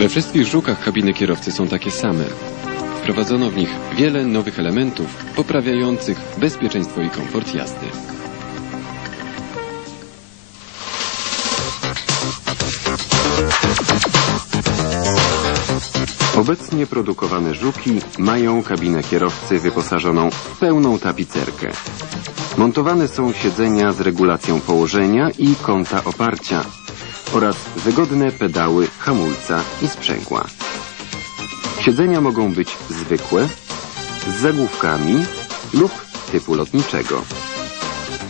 We wszystkich żukach kabiny kierowcy są takie same. Wprowadzono w nich wiele nowych elementów poprawiających bezpieczeństwo i komfort jazdy. Obecnie produkowane żuki mają kabinę kierowcy wyposażoną w pełną tapicerkę. Montowane są siedzenia z regulacją położenia i kąta oparcia oraz wygodne pedały, hamulca i sprzęgła. Siedzenia mogą być zwykłe, z zagłówkami lub typu lotniczego.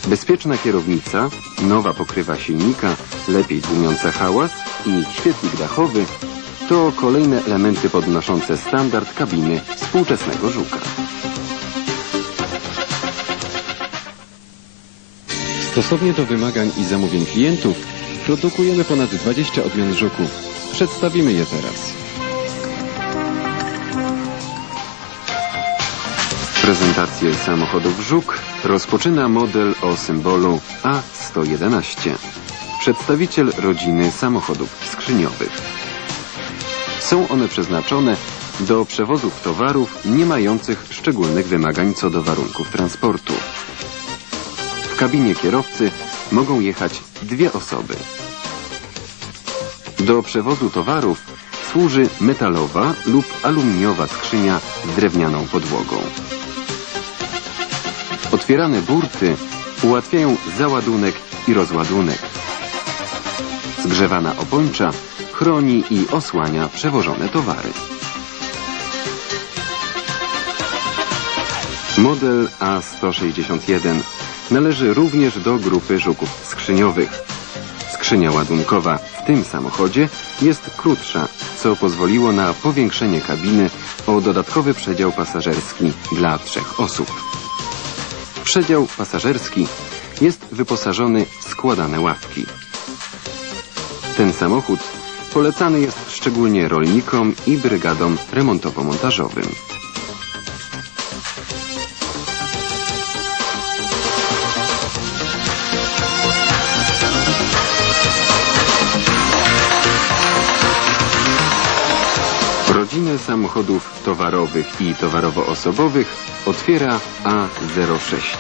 Bezpieczna kierownica, nowa pokrywa silnika, lepiej tłumiąca hałas i świetlik dachowy to kolejne elementy podnoszące standard kabiny współczesnego żuka. Stosownie do wymagań i zamówień klientów produkujemy ponad 20 odmian żuków. Przedstawimy je teraz. Prezentację samochodów Żuk rozpoczyna model o symbolu A111. Przedstawiciel rodziny samochodów skrzyniowych. Są one przeznaczone do przewozów towarów nie mających szczególnych wymagań co do warunków transportu. Kabinie kierowcy mogą jechać dwie osoby. Do przewozu towarów służy metalowa lub aluminiowa skrzynia z drewnianą podłogą. Otwierane burty ułatwiają załadunek i rozładunek. Zgrzewana opończa chroni i osłania przewożone towary. Model A161 należy również do grupy żuków skrzyniowych. Skrzynia ładunkowa w tym samochodzie jest krótsza, co pozwoliło na powiększenie kabiny o dodatkowy przedział pasażerski dla trzech osób. Przedział pasażerski jest wyposażony w składane ławki. Ten samochód polecany jest szczególnie rolnikom i brygadom remontowo-montażowym. Samochodów towarowych i towarowo-osobowych otwiera A06.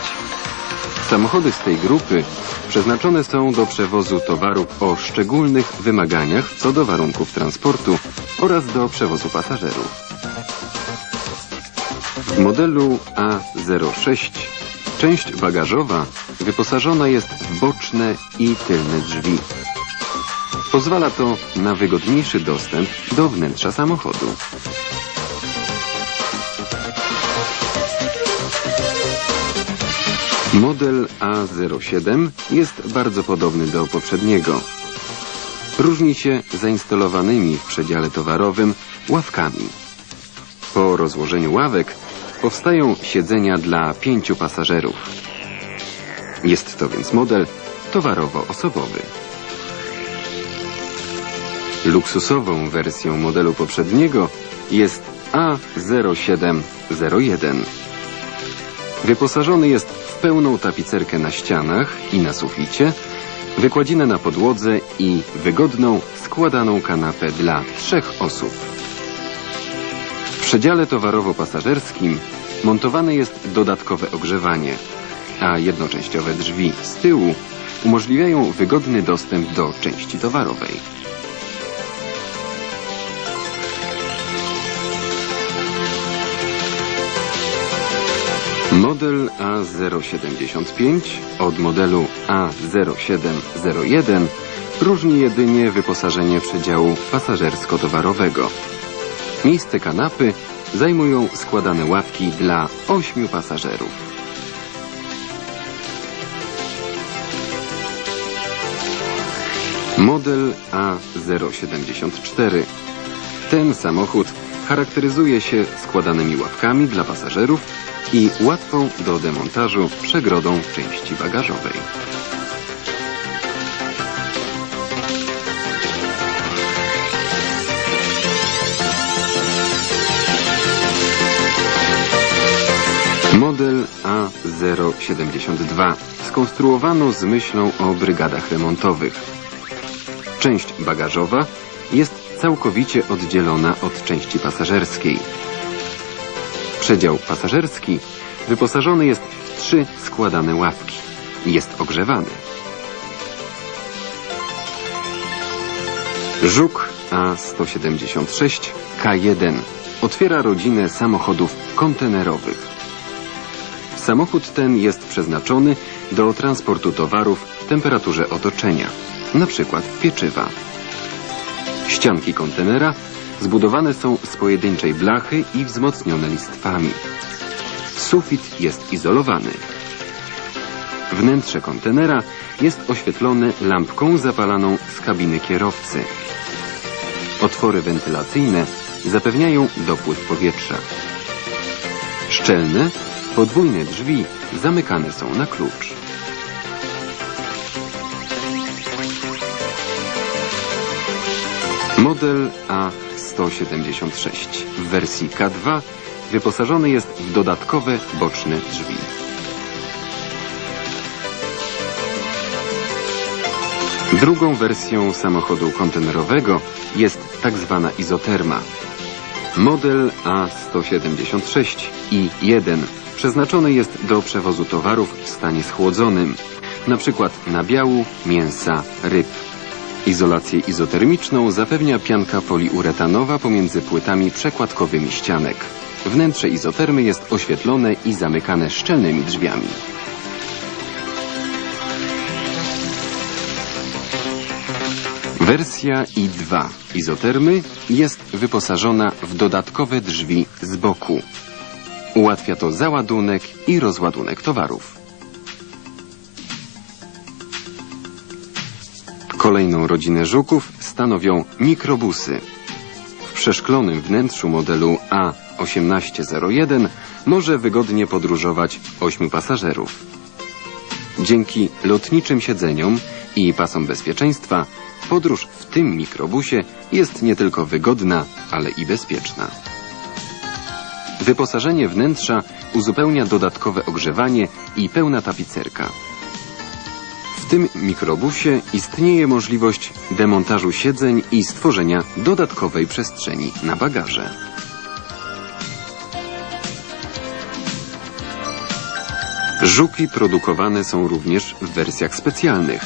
Samochody z tej grupy przeznaczone są do przewozu towarów o szczególnych wymaganiach co do warunków transportu oraz do przewozu pasażerów. W modelu A06 część bagażowa wyposażona jest w boczne i tylne drzwi. Pozwala to na wygodniejszy dostęp do wnętrza samochodu. Model A07 jest bardzo podobny do poprzedniego. Różni się zainstalowanymi w przedziale towarowym ławkami. Po rozłożeniu ławek powstają siedzenia dla pięciu pasażerów. Jest to więc model towarowo-osobowy. Luksusową wersją modelu poprzedniego jest A0701. Wyposażony jest w pełną tapicerkę na ścianach i na suficie, wykładzinę na podłodze i wygodną, składaną kanapę dla trzech osób. W przedziale towarowo-pasażerskim montowane jest dodatkowe ogrzewanie, a jednoczęściowe drzwi z tyłu umożliwiają wygodny dostęp do części towarowej. Model A075 od modelu A0701 różni jedynie wyposażenie przedziału pasażersko-towarowego. Miejsce kanapy zajmują składane ławki dla ośmiu pasażerów. Model A074. Ten samochód charakteryzuje się składanymi ławkami dla pasażerów i łatwą do demontażu przegrodą części bagażowej. Model A072 skonstruowano z myślą o brygadach remontowych. Część bagażowa jest całkowicie oddzielona od części pasażerskiej. Przedział pasażerski wyposażony jest w trzy składane ławki. Jest ogrzewany. Żuk A176 K1 otwiera rodzinę samochodów kontenerowych. Samochód ten jest przeznaczony do transportu towarów w temperaturze otoczenia, przykład pieczywa. Ścianki kontenera zbudowane są z pojedynczej blachy i wzmocnione listwami. Sufit jest izolowany. Wnętrze kontenera jest oświetlone lampką zapalaną z kabiny kierowcy. Otwory wentylacyjne zapewniają dopływ powietrza. Szczelne, podwójne drzwi zamykane są na klucz. Model A176 w wersji K2 wyposażony jest w dodatkowe boczne drzwi. Drugą wersją samochodu kontenerowego jest tak zwana izoterma. Model A176 i1 przeznaczony jest do przewozu towarów w stanie schłodzonym, na przykład nabiału, mięsa, ryb. Izolację izotermiczną zapewnia pianka poliuretanowa pomiędzy płytami przekładkowymi ścianek. Wnętrze izotermy jest oświetlone i zamykane szczelnymi drzwiami. Wersja i2 izotermy jest wyposażona w dodatkowe drzwi z boku. Ułatwia to załadunek i rozładunek towarów. Kolejną rodzinę żuków stanowią mikrobusy. W przeszklonym wnętrzu modelu A1801 może wygodnie podróżować 8 pasażerów. Dzięki lotniczym siedzeniom i pasom bezpieczeństwa podróż w tym mikrobusie jest nie tylko wygodna, ale i bezpieczna. Wyposażenie wnętrza uzupełnia dodatkowe ogrzewanie i pełna tapicerka. Tym mikrobusie istnieje możliwość demontażu siedzeń i stworzenia dodatkowej przestrzeni na bagaże. Żuki produkowane są również w wersjach specjalnych.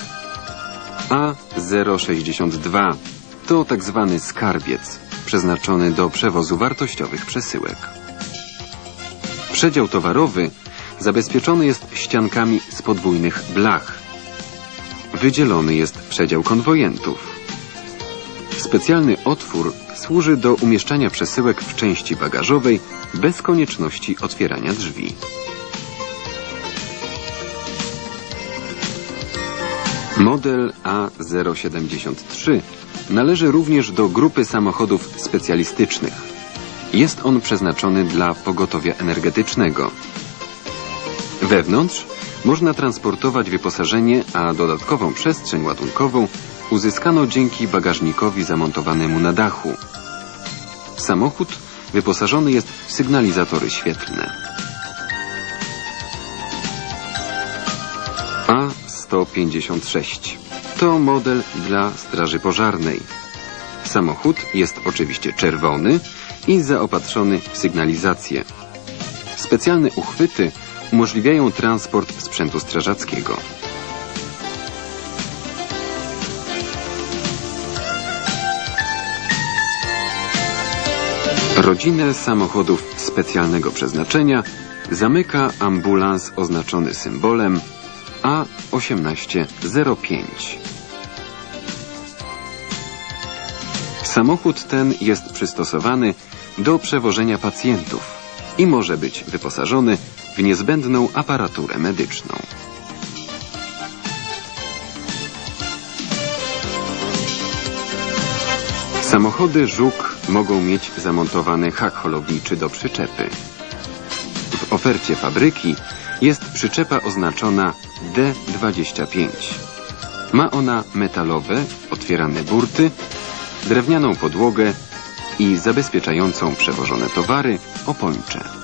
A062 to tak zwany skarbiec, przeznaczony do przewozu wartościowych przesyłek. Przedział towarowy zabezpieczony jest ściankami z podwójnych blach. Wydzielony jest przedział konwojentów. Specjalny otwór służy do umieszczania przesyłek w części bagażowej bez konieczności otwierania drzwi. Model A073 należy również do grupy samochodów specjalistycznych. Jest on przeznaczony dla pogotowia energetycznego. Wewnątrz można transportować wyposażenie, a dodatkową przestrzeń ładunkową uzyskano dzięki bagażnikowi zamontowanemu na dachu. Samochód wyposażony jest w sygnalizatory świetlne. A156 to model dla straży pożarnej. Samochód jest oczywiście czerwony i zaopatrzony w sygnalizację. Specjalne uchwyty umożliwiają transport sprzętu strażackiego. Rodzinę samochodów specjalnego przeznaczenia zamyka ambulans oznaczony symbolem A1805. Samochód ten jest przystosowany do przewożenia pacjentów i może być wyposażony w niezbędną aparaturę medyczną. Samochody Żuk mogą mieć zamontowany hak holowniczy do przyczepy. W ofercie fabryki jest przyczepa oznaczona D25. Ma ona metalowe, otwierane burty, drewnianą podłogę i zabezpieczającą przewożone towary opończe.